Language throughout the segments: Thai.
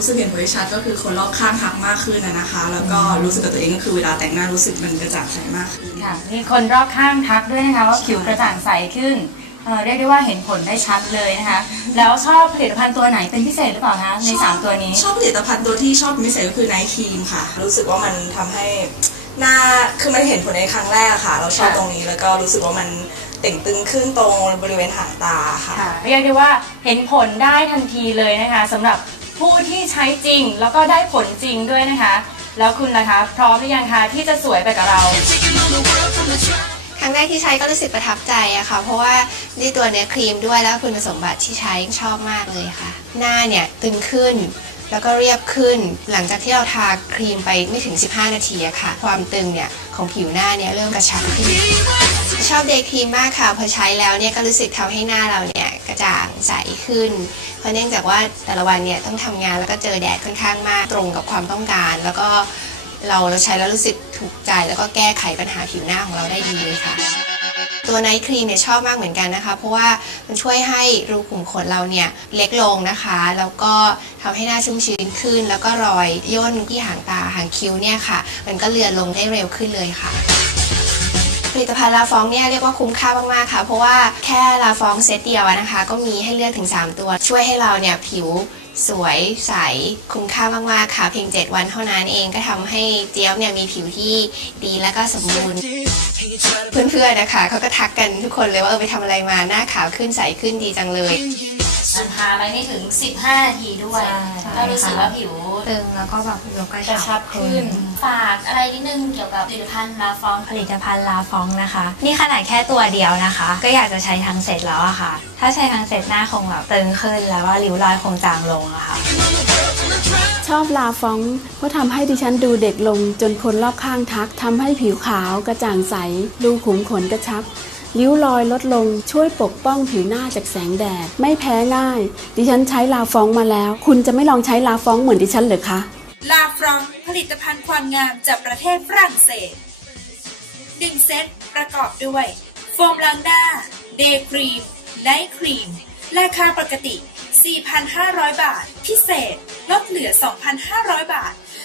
รู้สึกเห็นผลที่ชัดก็คือคนรอบข้างทักมากขึ้นนะนะคะ แล้วก็รู้สึกกับตัวเองก็คือเวลาแต่งหน้ารู้สึกมันกระจ่างใสมากขึ้นค่ะมีคนรอบข้างทักด้วยนะคะว่าผิวกระจ่างใสขึ้นเอ่อเรียกได้ว่าเห็นผลได้ชัดเลยนะคะ แล้วชอบผลิตภัณฑ์ตัวไหนเป็นพิเศษหรือเปล่าคะใน 3 ตัวนี้ ชอบผลิตภัณฑ์ตัวที่ชอบเป็นพิเศษก็คือไนท์ครีมค่ะ รู้สึกว่ามันทำให้หน้าคือมันเห็นผลในครั้งแรกอะค่ะ เราชอบค่ะตรงนี้แล้วก็รู้สึกว่ามันเต่งตึงขึ้นตรงบริเวณหางตาค่ะค่ะเรียกได้ว่าเห็นผลได้ทันทีเลยนะคะสำหรับ ผู้ที่ใช้จริงแล้วก็ได้ผลจริงด้วยนะคะ แล้วคุณล่ะคะ พร้อมหรือยังคะที่จะสวยไปกับเรา ครั้งแรกที่ใช้ก็รู้สึกประทับใจอะค่ะ เพราะว่าด้วยตัวเนื้อครีมด้วยแล้วคุณสมบัติที่ใช้ชอบมากเลยค่ะ หน้าเนี่ยตึงขึ้นแล้วก็เรียบขึ้นหลังจากที่เราทาครีมไปไม่ถึง 15 นาทีอะค่ะ ความตึงเนี่ยของผิวหน้าเนี่ยเริ่มกระชับขึ้น ชอบเดย์ครีมมากค่ะ พอใช้แล้วเนี่ยก็รู้สึกทำให้หน้าเราเนี่ย จ่างใสขึ้น เพราะเนื่องจากว่าแต่ละวันเนี่ยต้องทำงานแล้วก็เจอแดดค่อนข้างมากตรงกับความต้องการ แล้วก็เราเราใช้แล้วรู้สึกถูกใจแล้วก็แก้ไขปัญหาผิวหน้าของเราได้ดีเลยค่ะ ตัวไนท์ครีมเนี่ยชอบมากเหมือนกันนะคะ เพราะว่ามันช่วยให้รูขุมขนเราเนี่ยเล็กลงนะคะ แล้วก็ทำให้หน้าชุ่มชื้นขึ้น แล้วก็รอยย่นที่หางตาหางคิ้วเนี่ยค่ะ มันก็เลือนลงได้เร็วขึ้นเลยค่ะ ผลิตภัณฑ์ลาฟองเนี่ยเรียกว่าคุ้มค่ามากๆค่ะ เพราะว่าแค่ลาฟองเซตเดียวนะคะ ก็มีให้เลือกถึง 3 ตัว ช่วยให้เราเนี่ยผิวสวยใสคุ้มค่ามากๆค่ะ เพียง 7 วันเท่านั้นเองก็ทำให้เจี๊ยบเนี่ยมีผิวที่ดีและก็สมบูรณ์ เพื่อนๆนะคะเขาก็ทักกันทุกคนเลยว่าเออไปทำอะไรมาหน้าขาวขึ้นใสขึ้นดีจังเลย มันทาไปไม่ถึง 15 นาทีด้วย ใช่ ก็รู้สึกว่าผิวตึงแล้วก็แบบยกกระกระชัชับบขึ้น ฝากอะไรนิดนึงเกี่ยวกับผลิตภัณฑ์ลาฟอง ผลิตภัณฑ์ลาฟองนะคะ นี่ขนาดแค่ตัวเดียวนะคะ ก็อยากจะใช้ทั้งเซตแล้วอะค่ะ ถ้าใช้ทั้งเซตหน้าคงแบบตึงขึ้นแล้วว่าริ้วรอยคงจางลงอะค่ะ ชอบลาฟอง เพราะทำให้ดิฉันดูเด็กลงจนคนรอบข้างทักทำให้ผิวขาวกระจ่างใสรูขุมขนกระชับ ริ้วรอยลดลงช่วยปกป้องผิวหน้าจากแสงแดด ไม่แพ้ง่าย ดิฉันใช้ลาฟองมาแล้ว คุณจะไม่ลองใช้ลาฟองเหมือนดิฉันหรือคะ ลาฟองผลิตภัณฑ์ความงามจากประเทศฝรั่งเศสหนึ่งเซตประกอบด้วย โฟมล้างหน้า เดย์ครีม ไนท์ครีม ราคาปกติ 4,500 บาท พิเศษ ลดเหลือ 2,500 บาท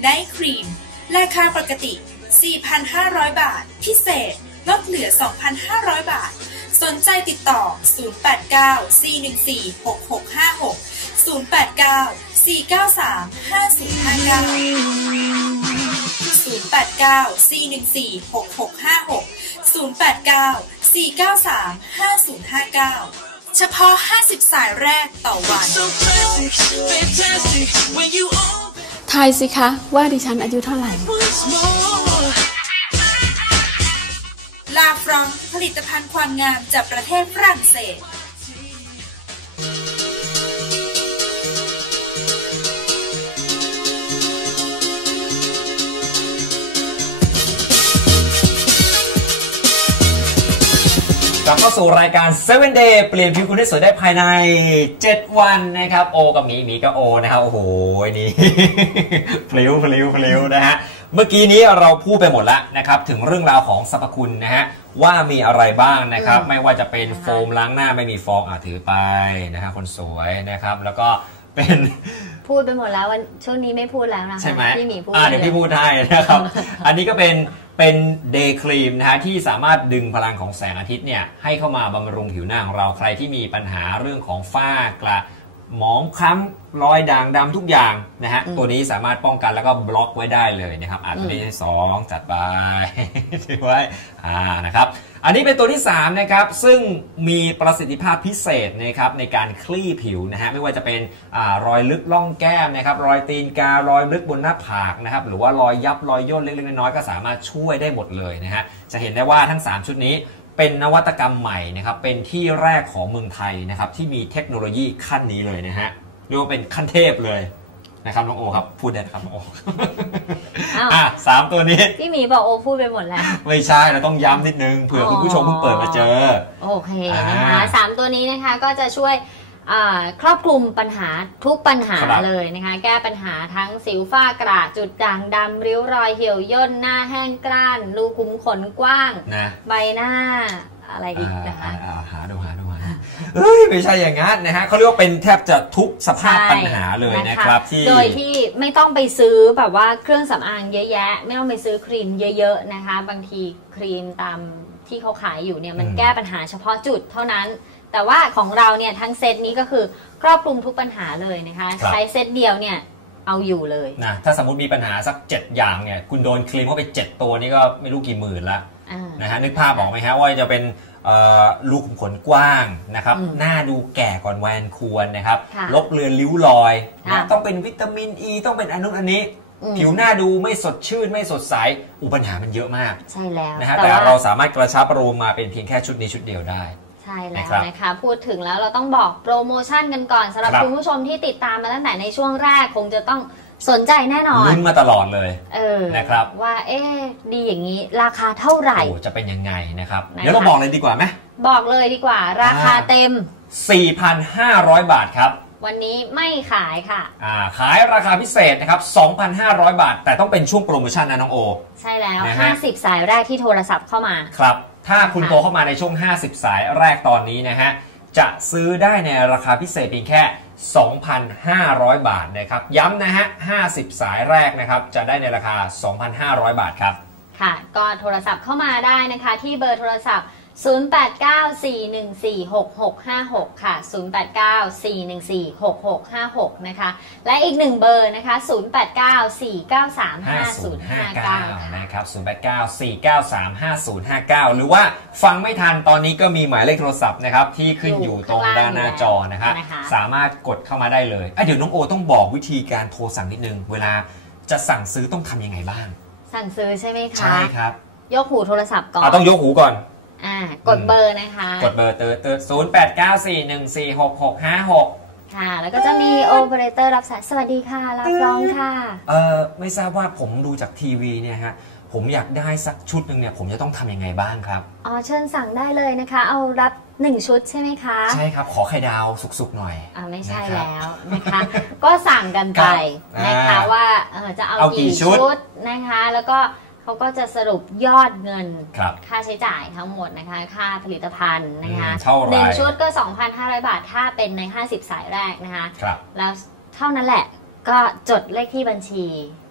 ไนท์ครีม ราคาปกติ 4,500 บาท พิเศษ ลดเหลือ 2,500 บาท สนใจติดต่อ 089-414-6656 089 493 5059เฉพาะ 50 สายแรกต่อวันายสิคะ ว่าดิฉันอายุเท่าไหร่ ลาฟรองผลิตภัณฑ์ความงามจากประเทศฝรั่งเศส สู่รายการ 7 Day เปลี่ยนผิวคุณให้สวยได้ภายใน 7 วันนะครับ โอกับหมีหมีกับโอนะครับ โอ้โหนี่พลิ้วพลิ้วพลิ้วนะฮะ เมื่อกี้นี้เราพูดไปหมดแล้วนะครับ ถึงเรื่องราวของสรรพคุณนะฮะ ว่ามีอะไรบ้างนะครับ ไม่ว่าจะเป็นโฟมล้างหน้าไม่มีฟองอะถือไปนะครับคนสวยนะครับ แล้วก็เป็นพูดไปหมดแล้ววันช่วงนี้ไม่พูดแล้วนะคะใช่ไหมพี่หมีพูดอ่าเดี๋ยวพี่พูดให้นะครับ อันนี้ก็เป็น เป็นเดย์ครีมนะฮะที่สามารถดึงพลังของแสงอาทิตย์เนี่ยให้เข้ามาบำรุงผิวหน้าของเราใครที่มีปัญหาเรื่องของฝ้ากระหมองคล้ำรอยด่างดำทุกอย่างนะฮะ ตัวนี้สามารถป้องกันแล้วก็บล็อกไว้ได้เลยนะครับอ่าตัวนี้สองจัดไปถือไว้อ่านะครับ อันนี้เป็นตัวที่ 3 นะครับ ซึ่งมีประสิทธิภาพพิเศษนะครับในการคลี่ผิวนะฮะไม่ว่าจะเป็นอรอยลึกล่องแก้มนะครับรอยตีนการอยลึกบนหน้าผากนะครับหรือว่ารอยยับรอยย่นเล็กๆน้อยๆก็สามารถช่วยได้หมดเลยนะฮะจะเห็นได้ว่าทั้ง 3 ชุดนี้เป็นนวัตกรรมใหม่นะครับเป็นที่แรกของเมืองไทยนะครับที่มีเทคโนโลยีขั้นนี้เลยนะฮะเรียกว่าเป็นขั้นเทพเลย นะครับน้องโอครับ พูดได้นะครับน้องโออ้าวอะสามตัวนี้ พี่หมีบอกโอพูดไปหมดแล้ว ไม่ใช่เราต้องย้ำนิดนึงเผื่อคุณผู้ชมเพิ่งเปิดมาเจอ โอเคนะคะอ่าสามตัวนี้นะคะก็จะช่วยอ่าครอบคลุมปัญหาทุกปัญหาครับเลยนะคะ แก้ปัญหาทั้งสิวฝ้ากระจุดด่างดำริ้วรอยเหี่ยวย่นหน้าแห้งกร้านรูขุมขนกว้างนะใบหน้าอะไรอีกนะคะอ่าอ่าหาดูหาดูหาดู เฮ้ยไม่ใช่อย่างนั้นนะฮะเขาเรียกว่าเป็นแทบจะทุกสภาพใช่ปัญหาเลยนะครับที่โดยที่ไม่ต้องไปซื้อแบบว่าเครื่องสำอางเยอะแยะ ไม่ต้องไปซื้อครีมเยอะ ๆนะคะ บางทีครีมตามที่เขาขายอยู่เนี่ยมันอืมแก้ปัญหาเฉพาะจุดเท่านั้น แต่ว่าของเราเนี่ยทั้งเซตนี้ก็คือครอบคลุมทุกปัญหาเลยนะคะ ใช้เซตเดียวเนี่ยเอาอยู่เลยนะถ้าสมมติมีปัญหาสัก 7 อย่างเนี่ยคุณโดนครีมเข้าไป 7 ตัวนี่ก็ไม่รู้กี่หมื่นละอ่านะฮะนึกภาพออกไหมฮะว่าจะเป็นเอ่อ รูขุมขนกว้างนะครับอืมหน้าดูแก่ก่อนวัยอันควรนะครับค่ะลบเลือนริ้วรอยค่ะนะต้องเป็นวิตามินอ e, ีต้องเป็นอนนุนอันนี้อืมผิวหน้าดูไม่สดชื่นไม่สดใสอุปัญหามันเยอะมาก ใช่แล้วนะฮะแต่แต่ว่าเราสามารถกระชับรวมมาเป็นเพียงแค่ชุดนี้ชุดเดียวได้ใช่แล้วนะครับนะคะพูดถึงแล้วเราต้องบอกโปรโมชั่นกันก่อนสำหรับครับคุณผู้ชมที่ติดตามมาตั้งแต่ในช่วงแรกคงจะต้อง สนใจแน่นอนลุ้นมาตลอดเลยเออนะครับว่าเอ๊ะดีอย่างนี้ราคาเท่าไหร่โอ้จะเป็นยังไงนะครับนะคะเดี๋ยวเราบอกเลยดีกว่าไหมบอกเลยดีกว่า ราคาอ่าเต็ม 4,500 บาทครับ วันนี้ไม่ขายค่ะอ่าขายราคาพิเศษนะครับ 2,500 บาท แต่ต้องเป็นช่วงโปรโมชั่นนะน้องโอ ใช่แล้วนะฮะ50 สายแรกที่โทรศัพท์เข้ามาครับถ้าคุณค่ะโทรเข้ามาในช่วง 50 สายแรกตอนนี้นะฮะจะซื้อได้ในราคาพิเศษเพียงแค่ 2,500 บาทนะครับ ย้ำนะฮะ 50 สายแรกนะครับ จะได้ในราคา 2,500 บาทครับ ค่ะ ก็โทรศัพท์เข้ามาได้นะคะ ที่เบอร์โทรศัพท์ 0894146656 ค่ะ 0894146656 นะคะ และอีกหนึ่งเบอร์นะคะ 0894935059 นะครับ 0894935059 หรือว่าฟังไม่ทันตอนนี้ก็มีหมายเลขโทรศัพท์นะครับ ที่ขึ้นอยู่ตรงด้านหน้าจอนะฮะนะคะสามารถกดเข้ามาได้เลยอะเดี๋ยวน้องโอต้องบอกวิธีการโทรสั่งนิดนึง เวลาจะสั่งซื้อต้องทำยังไงบ้าง สั่งซื้อใช่ไหมคะ ใช่ครับ ยกหูโทรศัพท์ก่อนอะต้องยกหูก่อน อ่ากดเบอร์นะคะ กดเบอร์เตอร์เตอร์ศูนย์แปดเก้าสี่หนึ่งสี่หกหกห้าหกค่ะ แล้วก็จะมีโอเปอเรเตอร์รับสายสวัสดีค่ะ รับร้องค่ะ เออไม่ทราบว่าผมดูจากทีวีเนี่ยฮะ ผมอยากได้สักชุดหนึ่งเนี่ย ผมจะต้องทำยังไงบ้างครับ อ๋อ เชิญสั่งได้เลยนะคะ เอารับหนึ่งชุดใช่ไหมคะ ใช่ครับ ขอไข่ดาวสุกๆหน่อย อ่าไม่ใช่นะครับแล้วนะคะ ก็สั่งกันไปครับนะคะอ่าว่าเอ่อจะเอาเอากี่กี่ชุดชุดนะคะ แล้วก็ เขาก็จะสรุปยอดเงินครับ ค่าใช้จ่ายทั้งหมดนะคะ ค่าผลิตภัณฑ์นะคะอืมเท่าไหร่หนึ่งชุดก็ 2,500 บาทถ้าเป็นใน 50 สายแรกนะคะครับแล้วเท่านั้นแหละก็จดเลขที่บัญชี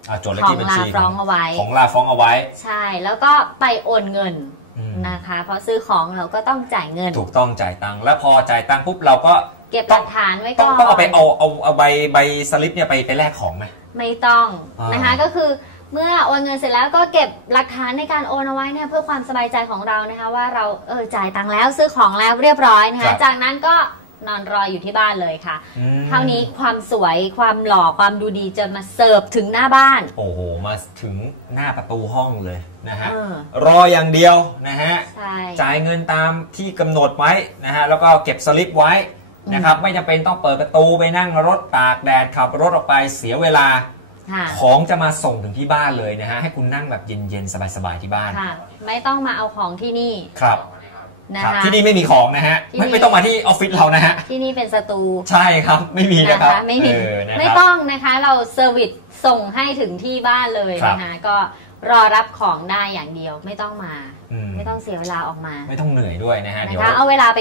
อะจดเลขของที่บัญชีลาฟรองเอาไว้ ของลาฟรองเอาไว้ ใช่แล้วก็ไปโอนเงินอืมนะคะ เพราะซื้อของเราก็ต้องจ่ายเงิน ถูกต้องจ่ายตังค์แล้วพอจ่ายตังค์ปุ๊บเราก็เก็บหลักฐานไว้ต้อก่งอนต้องเอาไปเอาเอาเอาใบใบสลิปเนี่ยไปไปแลกของไหมไม่ต้องอ่านนะคะก็คือ เมื่อโอนเงินเสร็จแล้วก็เก็บหลักฐานในการโอนเอาไว้เนี่ยเพื่อความสบายใจของเรานะคะ ว่าเราเออจ่ายตังค์แล้วซื้อของแล้วเรียบร้อยนะคะจากนั้นก็นอนรออยู่ที่บ้านเลยค่ะ อืม เท่านี้ความสวยความหล่อความดูดีจะมาเสิร์ฟถึงหน้าบ้าน โอ้โห มาถึงหน้าประตูห้องเลยนะฮะ เออ รออย่างเดียวนะฮะ ใช่ จ่ายเงินตามที่กำหนดไว้นะฮะ แล้วก็เก็บสลิปไว้นะครับ ไม่จำเป็นต้องเปิดประตูไปนั่งรถตากแดดขับรถออกไปเสียเวลา ค่ะของจะมาส่งถึงที่บ้านเลยนะฮะให้คุณนั่งแบบเย็นๆสบายๆที่บ้านค่ะ ไม่ต้องมาเอาของที่นี่ครับนะครับคะที่นี่ไม่มีของนะฮะ ที่ไม่นี่ไม่ต้องมาที่ออฟฟิศเรานะฮะ ที่นี่เป็นสตูใช่ครับไม่มีนะนะครับคะไม่มีเออนะไม่ครับต้องนะคะเราเซอร์วิสส่งให้ถึงที่บ้านเลยครับ นะคะก็รอรับของได้อย่างเดียวไม่ต้องมา อืมไม่ต้องเสียเวลาออกมาไม่ต้องเหนื่อยด้วยนะฮะนะเดี๋ยว คะเอาเวลาไป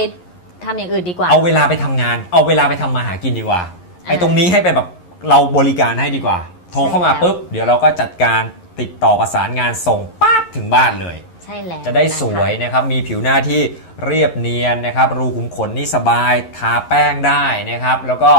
ทำอย่างอื่นดีกว่า เอาเวลาไปทำงาน เอาเวลาไปทำมาหากินดีกว่า ไอ้อ่าตรงนี้ให้เป็นแบบเราบริการให้ดีกว่า โทรเข้ามาใช่แล้วปุ๊บเดี๋ยวเราก็จัดการติดต่อประสานงานส่งปั๊บถึงบ้านเลย ใช่แล้วจะได้นคสวยนะครับ มีผิวหน้าที่เรียบเนียนนะครับ รูขุมขนนี่สบาย ทาแป้งได้นะครับ แล้วก็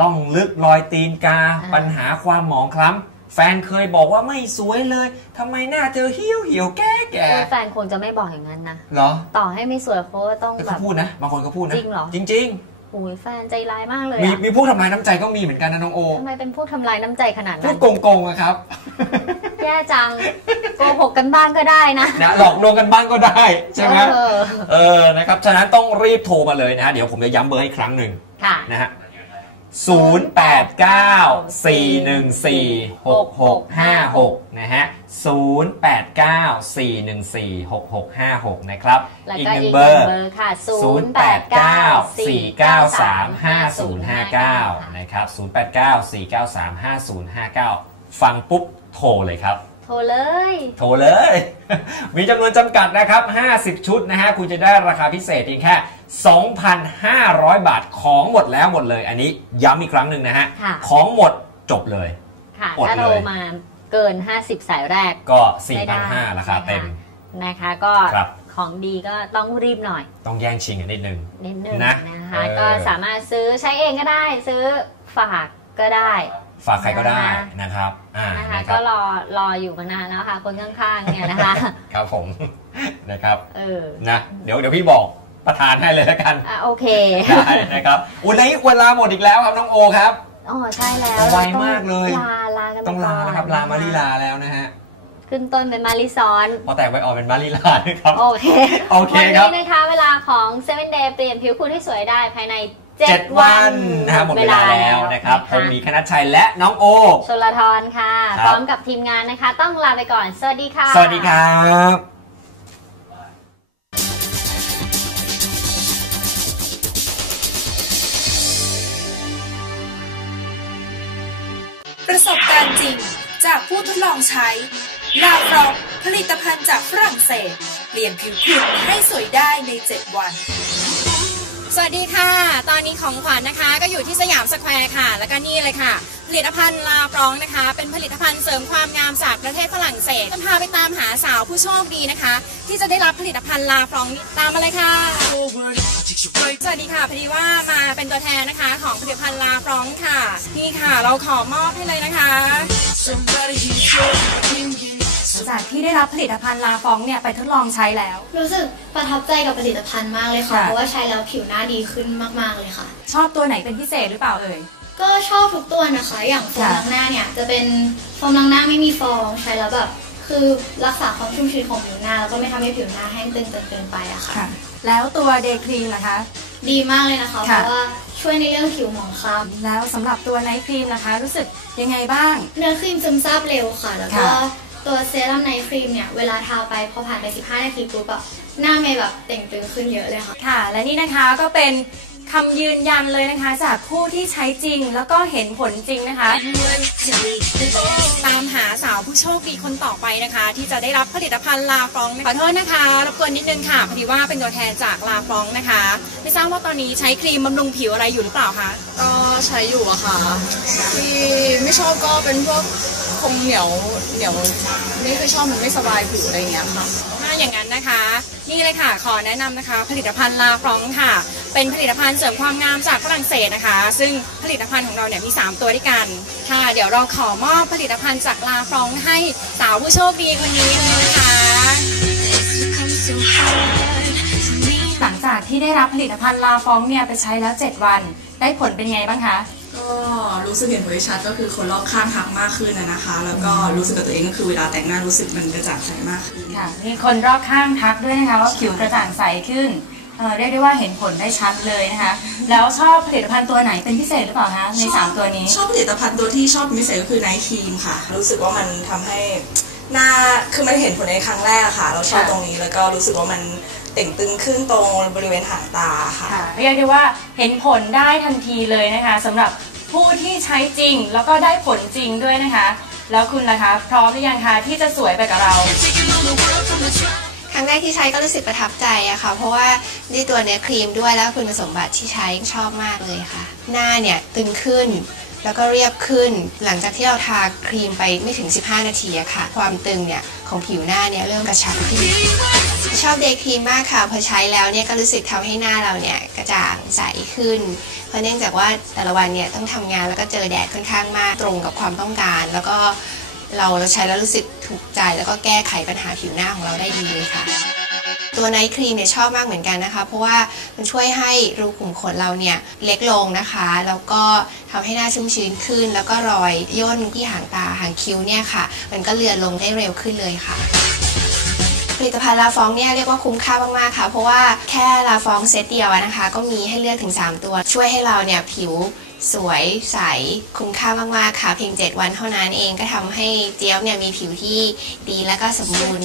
ล่องลึกรอยตีนกา ปัญหาความหมองคล้ำแฟนเคยบอกว่าไม่สวยเลยทำไมหน้าเธอเหี่ยวเหี่ยวๆแก่แก่เออแฟนคงจะไม่บอกอย่างนั้นนะ เหรอ ต่อให้ไม่สวยเขาก็ต้องเออแบเขาบพูดนะ บางคนก็พูดนะ จริงเหรอ จริง โอ้ยแฟนใจร้ายมากเลยๆมีอะมีผู้ทำลายน้ำใจก็มีเหมือนกันนะน้องโอ ทำไมเป็นผู้ทำลายน้ำใจขนาดพูนั้ดน โกงๆอะครับ แย่จัง โกหกกันบ้างก็ได้นะนะหลอกลวงกันบ้างก็ได้ใช่ไหมเออเออนะครับฉะนั้นต้องรีบโทรมาเลยนะฮะเดี๋ยวผมจะย้ำเบอร์ให้อีกครั้งหนึ่งค่ะ นะฮะ 0894146656 นะฮะ 0894146656 นะครับแล้วอีกก็หนึ่งอีกเบหอนึ่งร์เบอร์ค่ะ 0894935059 นะครับ 0894935059 ฟังปุ๊บโทรเลยครับโทรเลย โทรเลย มีจำนวนจำกัดนะครับ 50 ชุดนะฮะ คุณจะได้ราคาพิเศษเพียงแค่ 2,500 บาทของหมดแล้วหมดเลย อันนี้ย้ำอีกครั้งหนึ่งนะฮะ ค่ะ ของหมดจบเลย ค่ะอดถ้าโทรเลย มาเกิน 50 สายแรก ก็ ไม่ได้4,500ราคาเต็ม นะคะก็ครับ ของดีก็ต้องรีบหน่อย ต้องแย่งชิงกันนิดนึง นิดนึงนะนะคะ เออ ก็สามารถซื้อใช้เองก็ได้ ซื้อฝากก็ได้ ฝากใครก็ได้นะคะนะครับ อ่านะคะ นะคก็รับรอรออยู่มานานแล้วค่ะ คนข้างๆเนี่ยนะคะ ครับผม นะครับ เออ นะ เดี๋ยวเดี๋ยวพี่บอก ประธานให้เลยแล้วกันอะโอเคได้นะครับวันนี้เวลาหมดอีกแล้วครับน้องโอครับอ๋อใช่แล้วไวรต้องมากเลยลาลากันต้องลาก่นนะครับลามาลีลาแล้วนะฮะขึ้นต้นเป็นมาริซ้อนพอแตกไปออกเป็นมาลีลานะครับโอเคโอเคครับวันนี้นะคะเวลาของ 7 day เปลี่ยนผิวคุณให้สวยได้ภายในเจ็ด7วัวันนนะครับหมดเวลาแล้วนะครับะผมหมีคณัชชัยและน้องโอชลทรค่ะครับพร้อมกับทีมงานนะคะ ต้องลาไปก่อน สวัสดีค่ะ สวัสดีครับ ประสบการณ์จริงจากผู้ทดลองใช้ลาฟรองผลิตภัณฑ์จากฝรั่งเศส เปลี่ยนผิวคุณให้สวยได้ใน 7 วัน สวัสดีค่ะ ตอนนี้ของขวัญนะคะ ก็อยู่ที่สยามสแควร์ค่ะ แล้วก็นี่เลยค่ะ ผลิตภัณฑ์ลาฟรองนะคะ เป็นผลิตภัณฑ์เสริมความงามจากประเทศฝรั่งเศสจะพาไปตามหาสาวผู้โชคดีนะคะ ที่จะได้รับผลิตภัณฑ์ลาฟรองนี้ตามมาเลยค่ะ สวัสดีค่ะ พอดีว่ามาเป็นตัวแทนนะคะ ของผลิตภัณฑ์ลาฟรองค่ะ นี่ค่ะ เราขอมอบให้เลยนะคะ จากที่ได้รับผลิตภัณฑ์ลาฟองเนี่ยไปทดลองใช้แล้ว รู้สึกประทับใจกับผลิตภัณฑ์มากเลยค่ะ ค่ะ เพราะว่าใช้แล้วผิวหน้าดีขึ้นมากๆเลยค่ะ ชอบตัวไหนเป็นพิเศษหรือเปล่าเอ่ย ก็ชอบทุกตัวนะคะ อย่างโฟมค่ะ ล้างหน้าเนี่ยจะเป็นโฟมล้างหน้าไม่มีฟองใช้แล้วแบบคือรักษาความชุ่มชื้นของผิวหน้าแล้วก็ไม่ทำให้ผิวหน้าแห้งตึงจนเกินไปอะค่ะค่ะแล้วตัวเดย์ครีมนะคะ ดีมากเลยนะคะ เพค่ะ ราะว่าช่วยในเรื่องผิวหมองคล้แล้วสำหรับตัวไนท์ครีมนะคะ รู้สึกยังไงบ้างำเนื้อครีมซึมซาบเร็วค่ะ แล้วก็ค่ะ ตัวเซรั่มไนท์ครีมเนี่ย เวลาทาไปพอผ่านไป 15 นาทีปุ๊บแบบหน้าเมย์แบบเต่งตึงขึ้นเยอะเลยค่ะ ค่ะ และนี่นะคะก็เป็นคำยืนยันเลยนะคะ จากผู้ที่ใช้จริงแล้วก็เห็นผลจริงนะคะ ตามหาสาวผู้โชคดีคนต่อไปนะคะ ที่จะได้รับผลิตภัณฑ์ลาฟรองขอโทษนะคะรบกวนนิดนึงค่ะพอดีว่าเป็นตัวแทนจากลาฟรองนะคะ ไม่ทราบว่าตอนนี้ใช้ครีมบำรุงผิวอะไรอยู่หรือเปล่าคะก็ใช้อยู่อะค่ะ ที่ไม่ชอบก็เป็นพวก คงเหนียวเหนียวไม่ค่อยชอบมันไม่สบายผิวอะไรอย่างเงี้ยค่ะ ถ้าอย่างนั้นนะคะ นี่เลยค่ะขอแนะนำนะคะ ผลิตภัณฑ์ลาฟรองค่ะ เป็นผลิตภัณฑ์เสริมความงามจากฝรั่งเศสนะคะ ซึ่งผลิตภัณฑ์ของเราเนี่ยมี 3 ตัวด้วยกันค่ะ เดี๋ยวเราขอมอบผลิตภัณฑ์จากลาฟรองให้สาวผู้โชคดีคนนี้เลยนะคะหลังจากที่ได้รับผลิตภัณฑ์ลาฟองเนี่ยไปใช้แล้ว 7 วัน ได้ผลเป็นไงบ้างคะก็ รู้สึกเห็นผลได้ชัดก็คือคนรอบข้างทักมากขึ้นนะนะคะ แล้วก็รู้สึกกับตัวเองก็คือเวลาแต่งหน้ารู้สึกมันกระจ่างใสมากขึ้นค่ะมีคนรอบข้างทักด้วยนะคะว่าผิวกระจ่างใสขึ้นเอ่อเรียกได้ว่าเห็นผลได้ชัดเลยนะคะ แล้วชอบผลิตภัณฑ์ตัวไหนเป็นพิเศษหรือเปล่าคะใน 3 ตัวนี้ ชอบผลิตภัณฑ์ตัวที่ชอบเป็นพิเศษก็คือไนท์ครีมค่ะ รู้สึกว่ามันทำให้หน้าคือมันเห็นผลในครั้งแรกอะค่ะ เราชอบค่ะตรงนี้แล้วก็รู้สึกว่ามันเต่งตึงขึ้นตรงบริเวณหางตาค่ะค่ะเรียกได้ว่าเห็นผลได้ทันทีเลยนะคะสำหรับ ผู้ที่ใช้จริงแล้วก็ได้ผลจริงด้วยนะคะ แล้วคุณล่ะคะพร้อมหรือยังคะที่จะสวยไปกับเรา ครั้งแรกที่ใช้ก็รู้สึกประทับใจอะค่ะ เพราะว่าด้วยตัวเนื้อครีมด้วยแล้วคุณสมบัติที่ใช้ชอบมากเลยค่ะ หน้าเนี่ยตึงขึ้นแล้วก็เรียบขึ้น หลังจากที่เราทาครีมไปไม่ถึง 15 นาทีอะค่ะ ความตึงเนี่ย ของผิวหน้าเนี่ยเริ่มกระชับขึ้นชอบเดย์ครีมมากค่ะพอใช้แล้วเนี่ยก็รู้สึกทำให้หน้าเราเนี่ยกระจ่างใสขึ้น เพราะเนื่องจากว่าแต่ละวันเนี่ยต้องทำงานแล้วก็เจอแดดค่อนข้างมากตรงกับความต้องการ แล้วก็เราเราใช้แล้วรู้สึกถูกใจแล้วก็แก้ไขปัญหาผิวหน้าของเราได้ดีเลยค่ะ ตัวไนท์ครีมเนี่ยชอบมากเหมือนกันนะคะ เพราะว่ามันช่วยให้รูขุมขนเราเนี่ยเล็กลงนะคะ แล้วก็ทำให้หน้าชุ่มชื้นขึ้น แล้วก็รอยย่นที่หางตาหางคิ้วเนี่ยค่ะ มันก็เลือนลงได้เร็วขึ้นเลยค่ะผลิตภัณฑ์ลาฟองเนี่ยเรียกว่าคุ้มค่ามากๆค่ะ เพราะว่าแค่ลาฟองเซตเดียวนะคะ ก็มีให้เลือกถึง 3 ตัว ช่วยให้เราเนี่ยผิว สวยใสคุ้มค่ามาก ๆ ค่ะ เพียง 7 วันเท่านั้นเองก็ทำให้เจี๊ยบเนี่ยมีผิวที่ดีและก็สมบูรณ์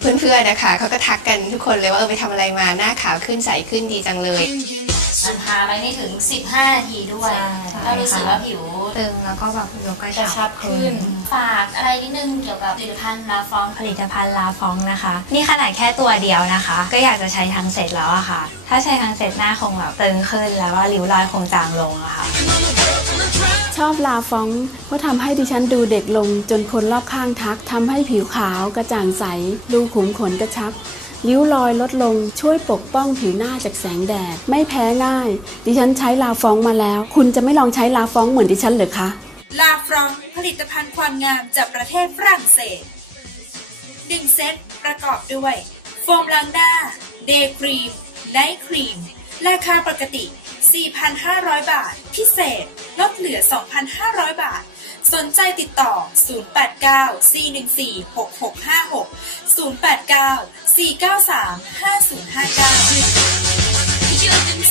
เพื่อน ๆ นะคะเขาก็ทักกันทุกคนเลยว่าเออไปทำอะไรมาหน้าขาวขึ้นใสขึ้นดีจังเลย มันทาไปไม่ถึง 15 นาทีด้วย ใช่ ก็รู้สึกว่าผิวตึงแล้วก็แบบยกกระกระชัชับบขึ้นฝากอะไรนิดนึงเกี่ยวกับผลิตภัณฑ์ลาฟอง ผลิตภัณฑ์ลาฟองนะคะ นี่ขนาดแค่ตัวเดียวนะคะ ก็อยากจะใช้ทั้งเสร็จแล้วอะค่ะ ถ้าใช้ทั้งเสร็จหน้าคงแบบตึงขึ้นแล้วก็ริ้วรอยคงจางลงอะค่ะ ชอบลาฟองเพราะทำให้ดิฉันดูเด็กลงจนคนรอบข้างทักทำให้ผิวขาวกระจ่างใส รูขุมขนกระชับ ริ้วรอยลดลงช่วยปกป้องผิวหน้าจากแสงแดด ไม่แพ้ง่าย ดิฉันใช้ลาฟองมาแล้ว คุณจะไม่ลองใช้ลาฟองเหมือนดิฉันหรือคะ ลาฟองผลิตภัณฑ์ความงามจากประเทศฝรั่งเศสหนึ่งเซตประกอบด้วย โฟมล้างหน้า เดย์ครีมไนท์ครีมราคาปกติ 4,500 บาท พิเศษ ลดเหลือ 2,500 บาท สนใจติดต่อ 089-414-6656 089-493-5059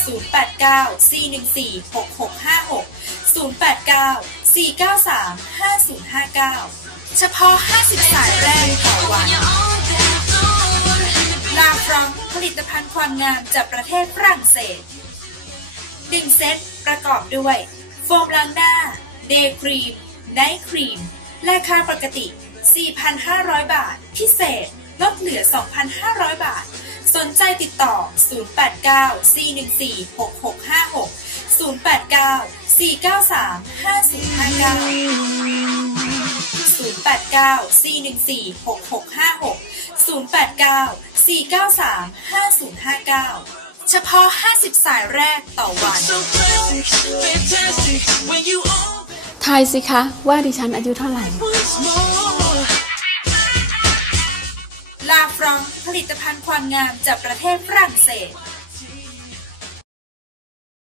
089-493-5059 เฉพาะ 50 สายแรกต่อวันลาฟรองผลิตภัณฑ์ความงามจากประเทศฝรั่งเศส 1 เซตประกอบด้วย โฟมล้างหน้า เดย์ครีม ไนท์ครีม ราคาปกติ 4,500 บาท พิเศษ ลดเหลือ 2,500 บาท สนใจติดต่อ 089-414-6656 089-493-5059 089-493-5059 เฉพาะ 50 สายแรกต่อวัน ทายสิคะว่าดิฉันอายุเท่าไหร่ ลาฟรองผลิตภัณฑ์ความงามจากประเทศฝรั่งเศส